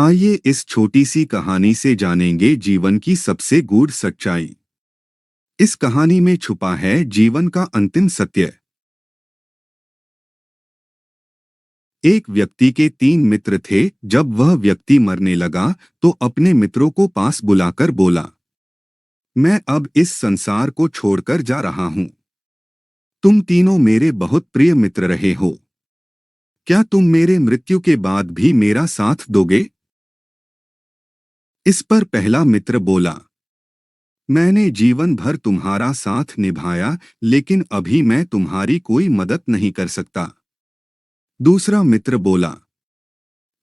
आइए इस छोटी सी कहानी से जानेंगे जीवन की सबसे गूढ़ सच्चाई। इस कहानी में छुपा है जीवन का अंतिम सत्य। एक व्यक्ति के 3 मित्र थे। जब वह व्यक्ति मरने लगा तो अपने मित्रों को पास बुलाकर बोला, मैं अब इस संसार को छोड़कर जा रहा हूं। तुम तीनों मेरे बहुत प्रिय मित्र रहे हो। क्या तुम मेरे मृत्यु के बाद भी मेरा साथ दोगे? इस पर पहला मित्र बोला, मैंने जीवन भर तुम्हारा साथ निभाया, लेकिन अभी मैं तुम्हारी कोई मदद नहीं कर सकता। दूसरा मित्र बोला,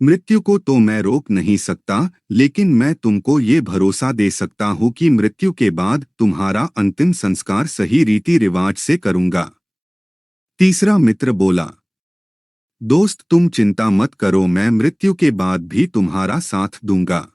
मृत्यु को तो मैं रोक नहीं सकता, लेकिन मैं तुमको ये भरोसा दे सकता हूँ कि मृत्यु के बाद तुम्हारा अंतिम संस्कार सही रीति रिवाज से करूँगा। तीसरा मित्र बोला, दोस्त तुम चिंता मत करो, मैं मृत्यु के बाद भी तुम्हारा साथ दूंगा।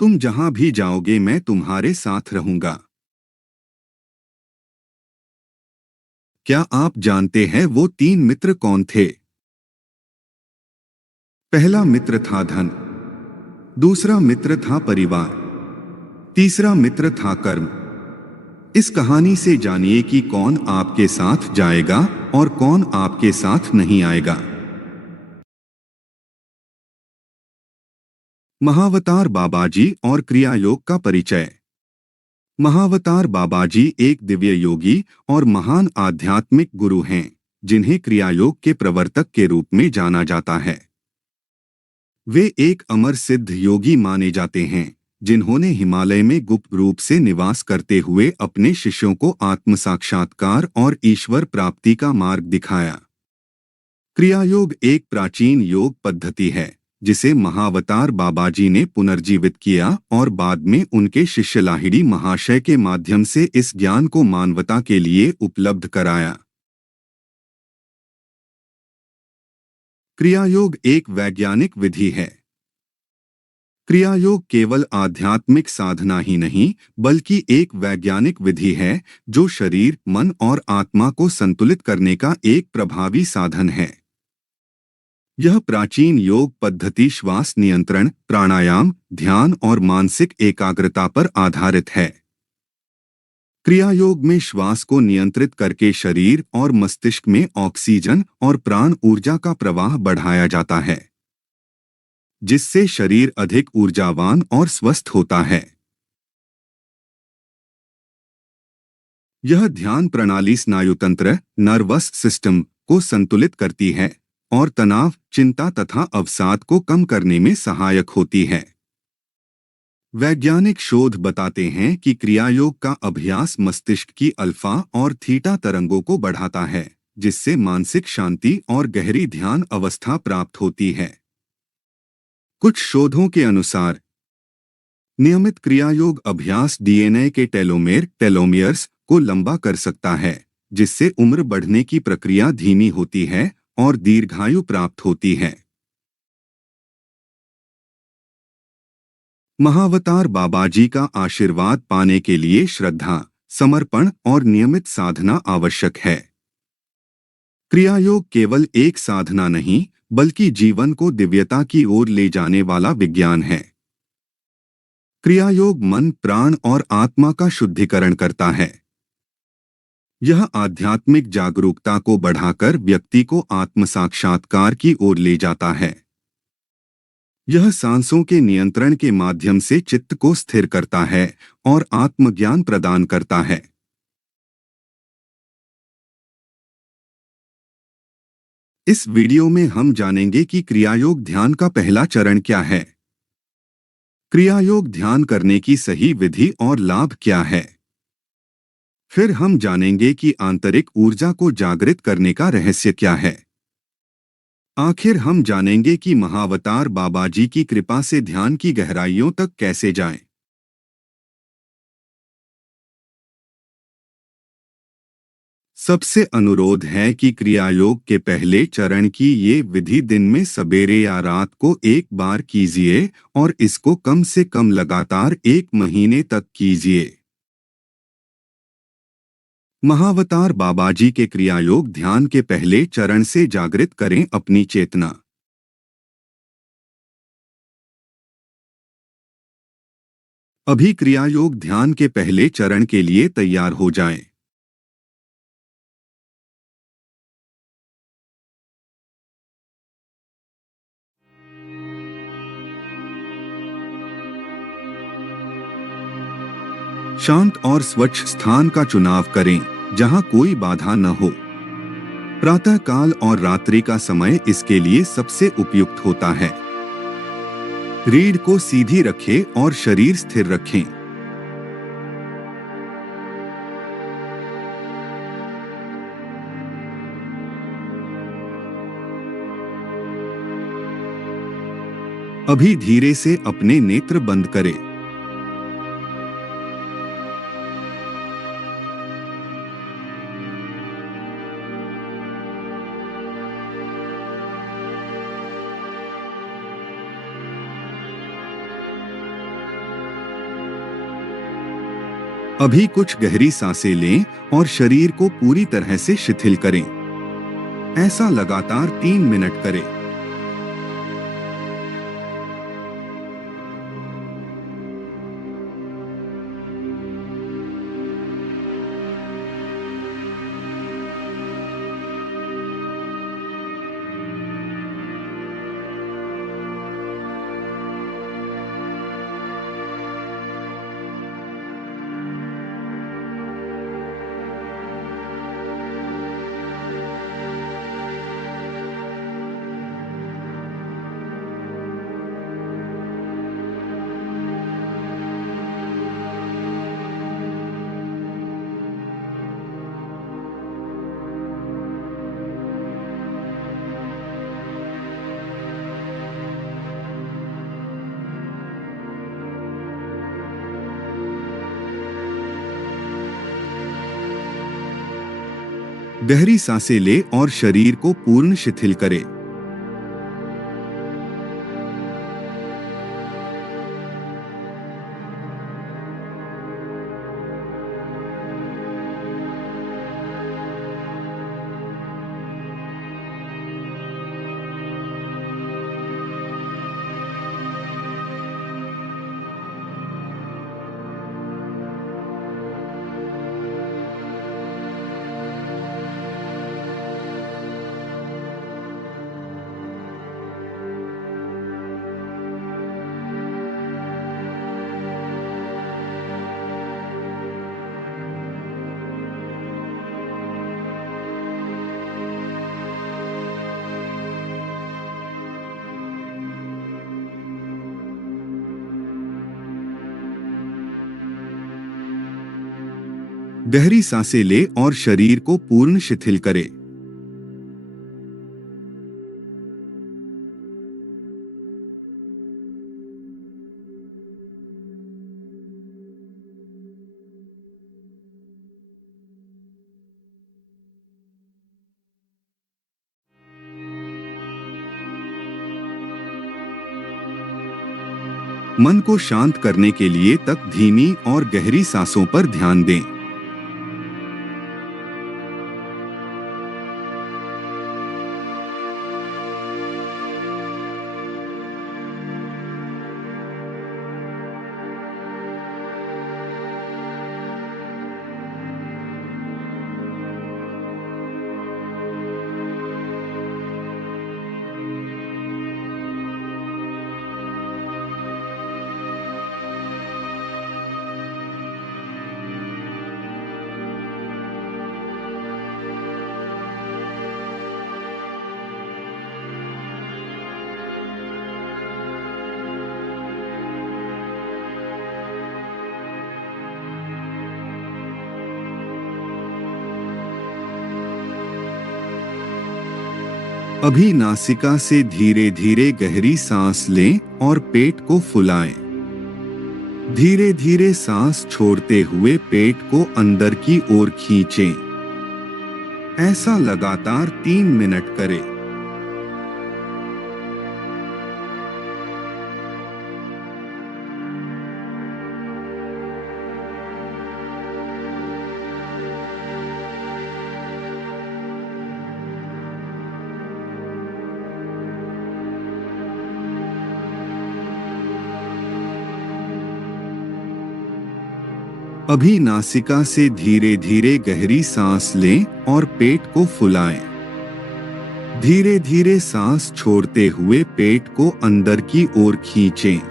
तुम जहाँ भी जाओगे मैं तुम्हारे साथ रहूंगा। क्या आप जानते हैं वो 3 मित्र कौन थे? पहला मित्र था धन, दूसरा मित्र था परिवार, तीसरा मित्र था कर्म। इस कहानी से जानिए कि कौन आपके साथ जाएगा और कौन आपके साथ नहीं आएगा। महावतार बाबाजी और क्रियायोग का परिचय। महावतार बाबाजी एक दिव्य योगी और महान आध्यात्मिक गुरु हैं, जिन्हें क्रियायोग के प्रवर्तक के रूप में जाना जाता है। वे एक अमर सिद्ध योगी माने जाते हैं, जिन्होंने हिमालय में गुप्त रूप से निवास करते हुए अपने शिष्यों को आत्म साक्षात्कार और ईश्वर प्राप्ति का मार्ग दिखाया। क्रियायोग एक प्राचीन योग पद्धति है, जिसे महावतार बाबाजी ने पुनर्जीवित किया और बाद में उनके शिष्य लाहिड़ी महाशय के माध्यम से इस ज्ञान को मानवता के लिए उपलब्ध कराया। क्रियायोग एक वैज्ञानिक विधि है। क्रियायोग केवल आध्यात्मिक साधना ही नहीं, बल्कि एक वैज्ञानिक विधि है जो शरीर, मन और आत्मा को संतुलित करने का एक प्रभावी साधन है। यह प्राचीन योग पद्धति श्वास नियंत्रण, प्राणायाम, ध्यान और मानसिक एकाग्रता पर आधारित है। क्रियायोग में श्वास को नियंत्रित करके शरीर और मस्तिष्क में ऑक्सीजन और प्राण ऊर्जा का प्रवाह बढ़ाया जाता है, जिससे शरीर अधिक ऊर्जावान और स्वस्थ होता है। यह ध्यान प्रणाली स्नायुतंत्र, नर्वस सिस्टम को संतुलित करती है और तनाव, चिंता तथा अवसाद को कम करने में सहायक होती है। वैज्ञानिक शोध बताते हैं कि क्रियायोग का अभ्यास मस्तिष्क की अल्फा और थीटा तरंगों को बढ़ाता है, जिससे मानसिक शांति और गहरी ध्यान अवस्था प्राप्त होती है। कुछ शोधों के अनुसार नियमित क्रियायोग अभ्यास डीएनए के टेलोमियर्स को लंबा कर सकता है, जिससे उम्र बढ़ने की प्रक्रिया धीमी होती है और दीर्घायु प्राप्त होती है। महावतार बाबाजी का आशीर्वाद पाने के लिए श्रद्धा, समर्पण और नियमित साधना आवश्यक है। क्रियायोग केवल एक साधना नहीं, बल्कि जीवन को दिव्यता की ओर ले जाने वाला विज्ञान है। क्रियायोग मन, प्राण और आत्मा का शुद्धिकरण करता है। यह आध्यात्मिक जागरूकता को बढ़ाकर व्यक्ति को आत्म साक्षात्कार की ओर ले जाता है। यह सांसों के नियंत्रण के माध्यम से चित्त को स्थिर करता है और आत्मज्ञान प्रदान करता है। इस वीडियो में हम जानेंगे कि क्रियायोग ध्यान का पहला चरण क्या है। क्रियायोग ध्यान करने की सही विधि और लाभ क्या है। फिर हम जानेंगे कि आंतरिक ऊर्जा को जागृत करने का रहस्य क्या है। आखिर हम जानेंगे कि महावतार बाबाजी की कृपा से ध्यान की गहराइयों तक कैसे जाएं। सबसे अनुरोध है कि क्रियायोग के पहले चरण की ये विधि दिन में सवेरे या रात को एक बार कीजिए और इसको कम से कम लगातार 1 महीने तक कीजिए। महावतार बाबाजी के क्रियायोग ध्यान के पहले चरण से जागृत करें अपनी चेतना। अभी क्रियायोग ध्यान के पहले चरण के लिए तैयार हो जाएं। शांत और स्वच्छ स्थान का चुनाव करें, जहां कोई बाधा न हो। प्रातः काल और रात्रि का समय इसके लिए सबसे उपयुक्त होता है। रीढ़ को सीधी रखें और शरीर स्थिर रखें। अभी धीरे से अपने नेत्र बंद करें। अभी कुछ गहरी सांसें लें और शरीर को पूरी तरह से शिथिल करें। ऐसा लगातार 3 मिनट करें। गहरी सांसें लें और शरीर को पूर्ण शिथिल करें। गहरी सांसें लें और शरीर को पूर्ण शिथिल करें। मन को शांत करने के लिए तक धीमी और गहरी सांसों पर ध्यान दें। अभी नासिका से धीरे धीरे गहरी सांस लें और पेट को फुलाएं। धीरे धीरे सांस छोड़ते हुए पेट को अंदर की ओर खींचें। ऐसा लगातार 3 मिनट करें। अभी नासिका से धीरे धीरे गहरी सांस लें और पेट को फुलाएं। धीरे धीरे सांस छोड़ते हुए पेट को अंदर की ओर खींचें।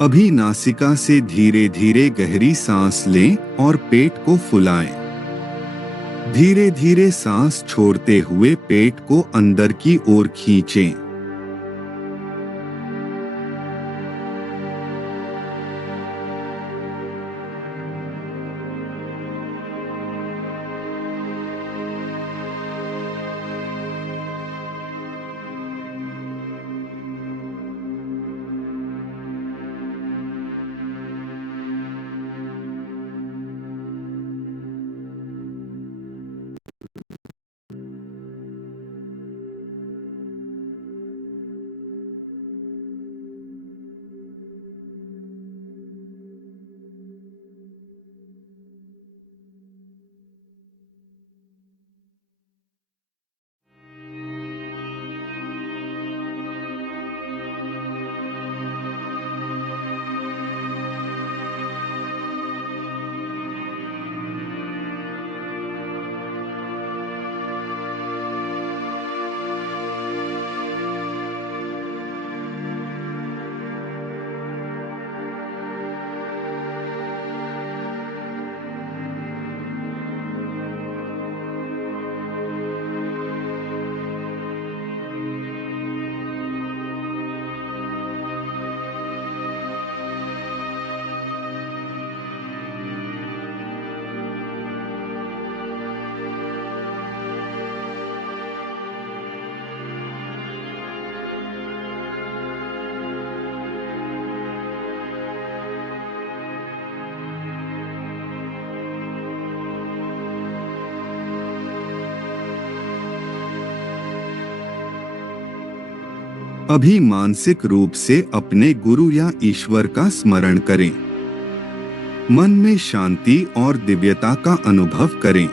अभी नासिका से धीरे धीरे गहरी सांस लें और पेट को फुलाएं। धीरे धीरे सांस छोड़ते हुए पेट को अंदर की ओर खींचें। अभी मानसिक रूप से अपने गुरु या ईश्वर का स्मरण करें। मन में शांति और दिव्यता का अनुभव करें।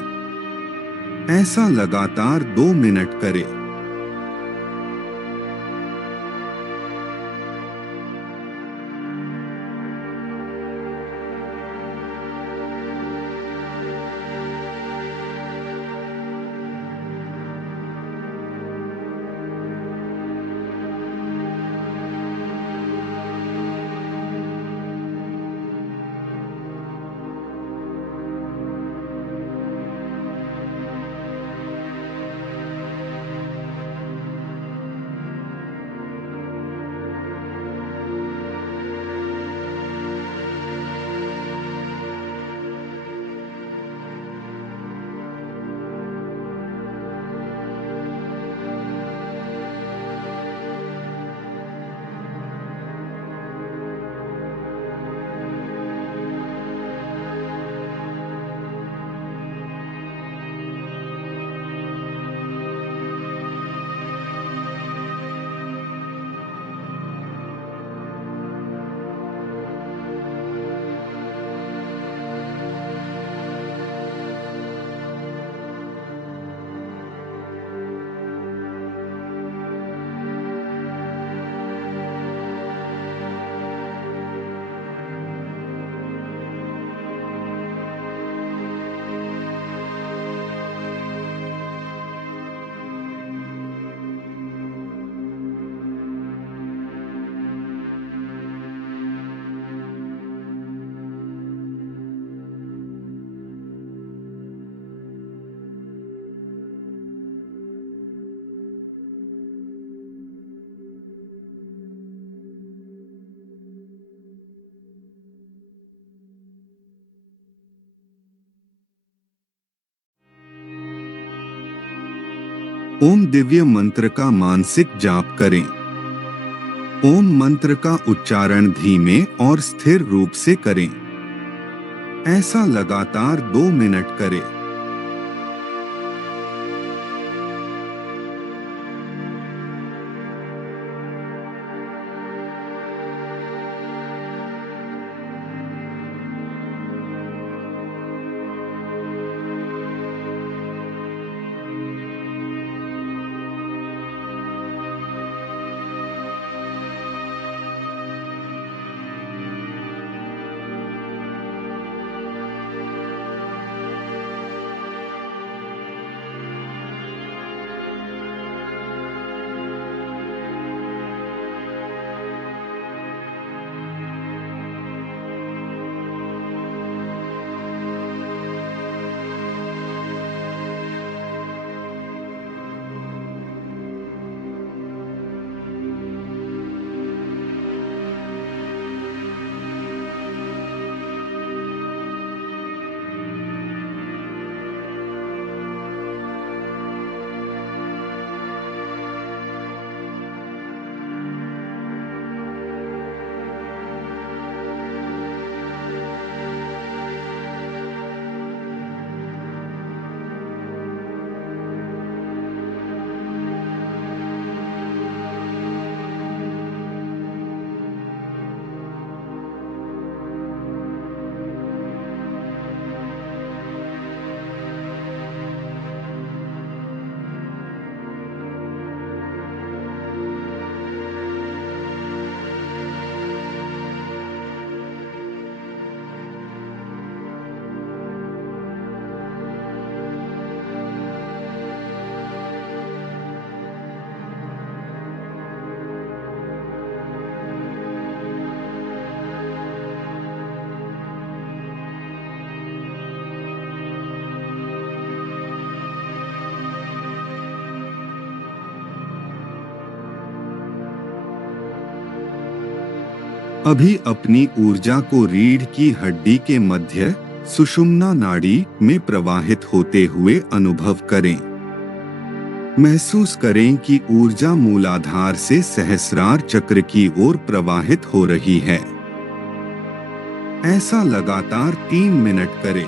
ऐसा लगातार 2 मिनट करें। ओम दिव्य मंत्र का मानसिक जाप करें। ओम मंत्र का उच्चारण धीमे और स्थिर रूप से करें। ऐसा लगातार 2 मिनट करें। अभी अपनी ऊर्जा को रीढ़ की हड्डी के मध्य सुषुम्ना नाड़ी में प्रवाहित होते हुए अनुभव करें। महसूस करें कि ऊर्जा मूलाधार से सहस्रार चक्र की ओर प्रवाहित हो रही है। ऐसा लगातार 3 मिनट करें।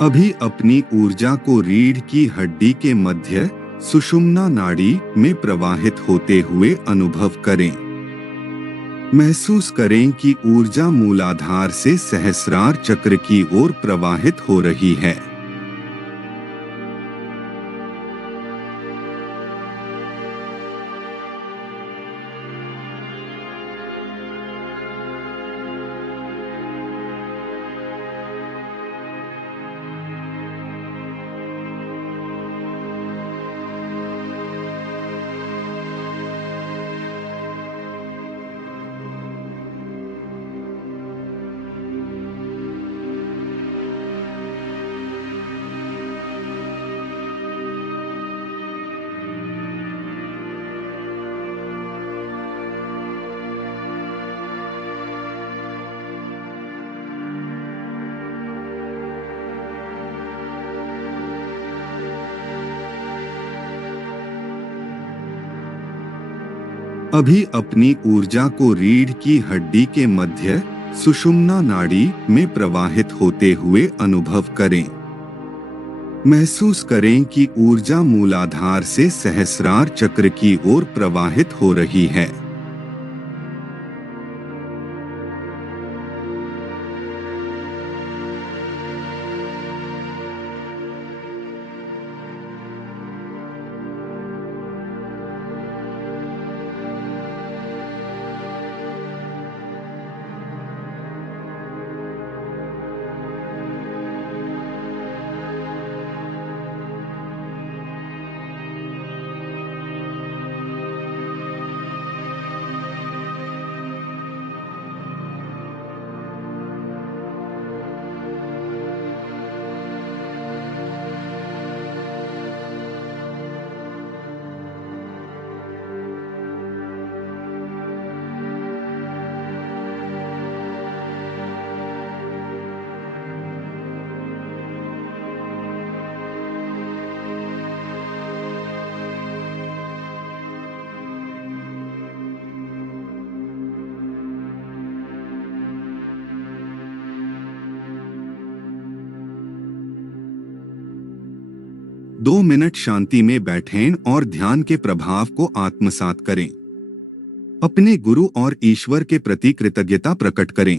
अभी अपनी ऊर्जा को रीढ़ की हड्डी के मध्य सुषुम्ना नाड़ी में प्रवाहित होते हुए अनुभव करें। महसूस करें कि ऊर्जा मूलाधार से सहस्रार चक्र की ओर प्रवाहित हो रही है। अभी अपनी ऊर्जा को रीढ़ की हड्डी के मध्य सुषुम्ना नाड़ी में प्रवाहित होते हुए अनुभव करें। महसूस करें कि ऊर्जा मूलाधार से सहस्रार चक्र की ओर प्रवाहित हो रही है। 2 मिनट शांति में बैठें और ध्यान के प्रभाव को आत्मसात करें। अपने गुरु और ईश्वर के प्रति कृतज्ञता प्रकट करें।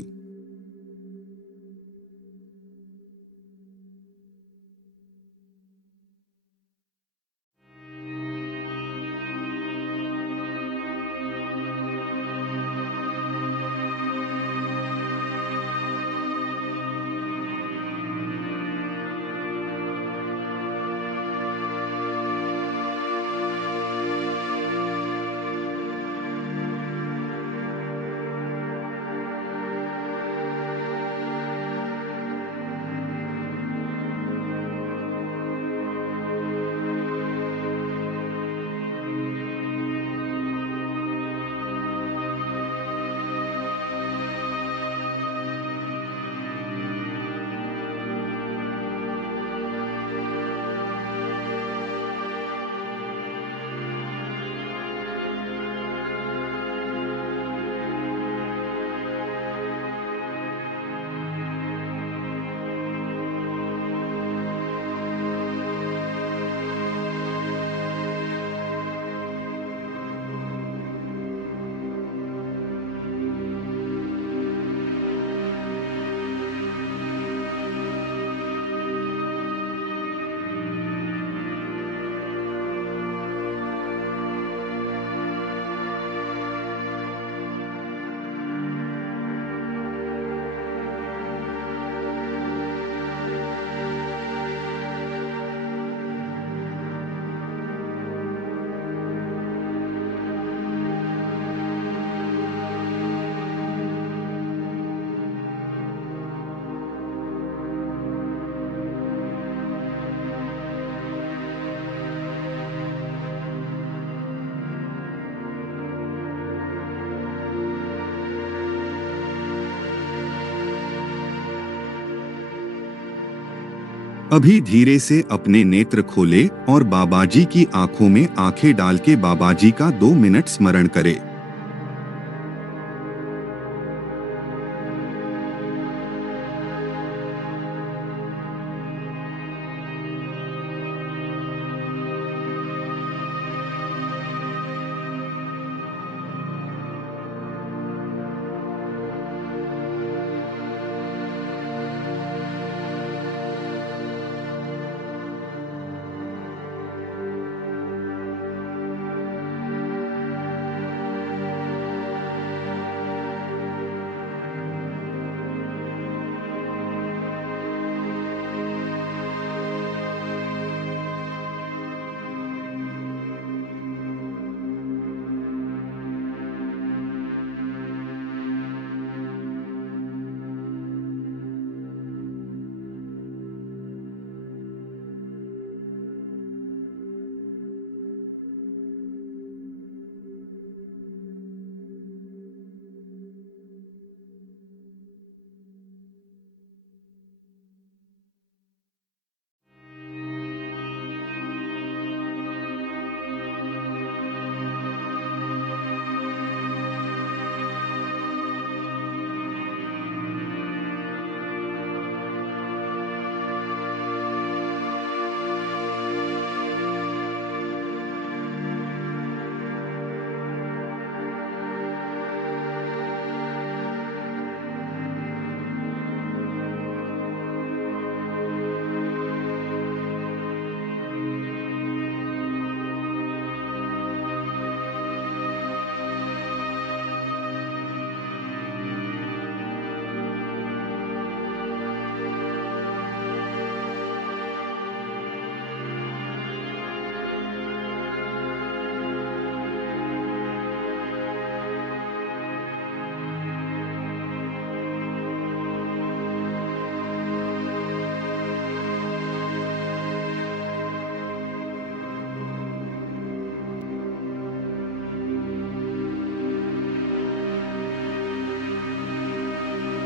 अभी धीरे से अपने नेत्र खोले और बाबाजी की आंखों में आंखें डाल के बाबाजी का 2 मिनट स्मरण करें।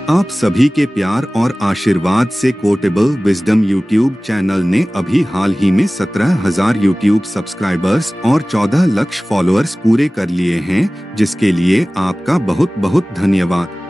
आप सभी के प्यार और आशीर्वाद से कोटेबल विजडम यूट्यूब चैनल ने अभी हाल ही में 17,000 यूट्यूब सब्सक्राइबर्स और 14 लाख फॉलोअर्स पूरे कर लिए हैं, जिसके लिए आपका बहुत बहुत धन्यवाद।